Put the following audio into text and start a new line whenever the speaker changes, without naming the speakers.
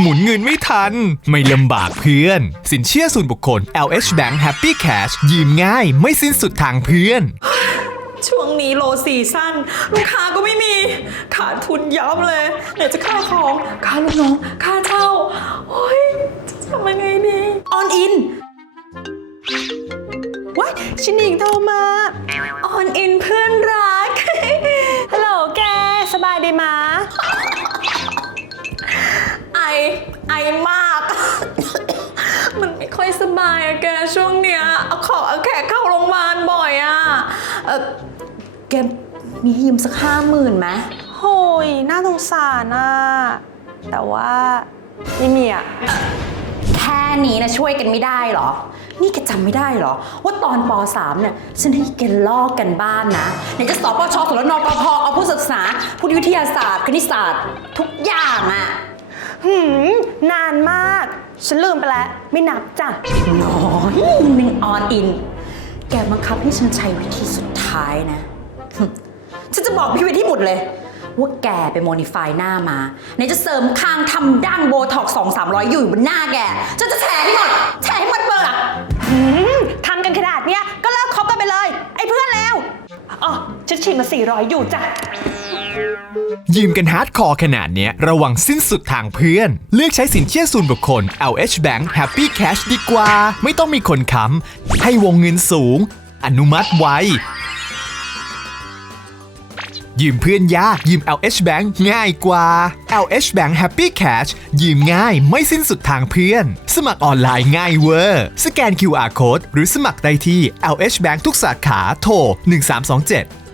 หมุนเงินไม่ทัน ไม่ลำบากเพื่อน สินเชื่อส่วนบุคคล LH Bank Happy Cash ยืมง่ายไม่สิ้นสุดทางเพื่อน
ช่วงนี้โลซีซั่นลูกค้าก็ไม่มี ขาดทุนยับเลยไหนจะค่าของค่าลูกน้องค่าเช่าโอ้ยจะทำยังไงดีออนอินว้ายชินิงโทรมาออนอินเพื่อน มาก มันไม่ค่อยสบายอะแกช่วงเนี้ยเอาขอเอาแขกเข้าโรงพยาบาลบ่อยอะเออแกมีให้ยืมสักห้าหมื่นไหม
โหยน่าสงสารนะแต่ว่าไม่มีอะ
แค่นี้นะช่วยกันไม่ได้เหรอ นี่แกจำไม่ได้เหรอ ว่าตอนป .3 เนี่ยฉันให้แกลอกกันบ้านนะไหนจะสอบปชสรนปพเอาผู้ศึกษาพุทธวิทยาศาสตร์ คณิตศาสตร์ ทุกอย่างอะ
หืม นานมาก ฉันลืมไปแล้ว ไม่นับจ้ะ
น้อยหนึ่งออนอิน แกบังคับให้ฉันใช้วิธีสุดท้ายนะ ฉันจะบอกพี่วิธีหมดเลย ว่าแกไปโมดิฟายหน้ามาไหนจะเสริมคางทำดั้งโบท็อกสองสามร้อยอยู่บนหน้าแก ฉันจะแฉให้หมดแฉให้หมดเปลือก
หืมทำกันขนาดเนี้ยก็เลิกคบกันไปเลย ไอ้เพื่อนแล้วอ๋อฉันฉีดมา400อยู่จ้ะ
ยืมกันฮาร์ดคอร์ขนาดเนี้ย ระวังสิ้นสุดทางเพื่อน เลือกใช้สินเชื่อส่วนบุคคล LH Bank Happy Cash ดีกว่า ไม่ต้องมีคนค้ำให้วงเงินสูง อนุมัติไวยืมเพื่อนยากยืม LH Bank ง่ายกว่า LH Bank Happy Cash ยืมง่ายไม่สิ้นสุดทางเพื่อน สมัครออนไลน์ง่ายเวอร์ สแกน QR Code หรือสมัครได้ที่ LH Bank ทุกสาขาโทร 1327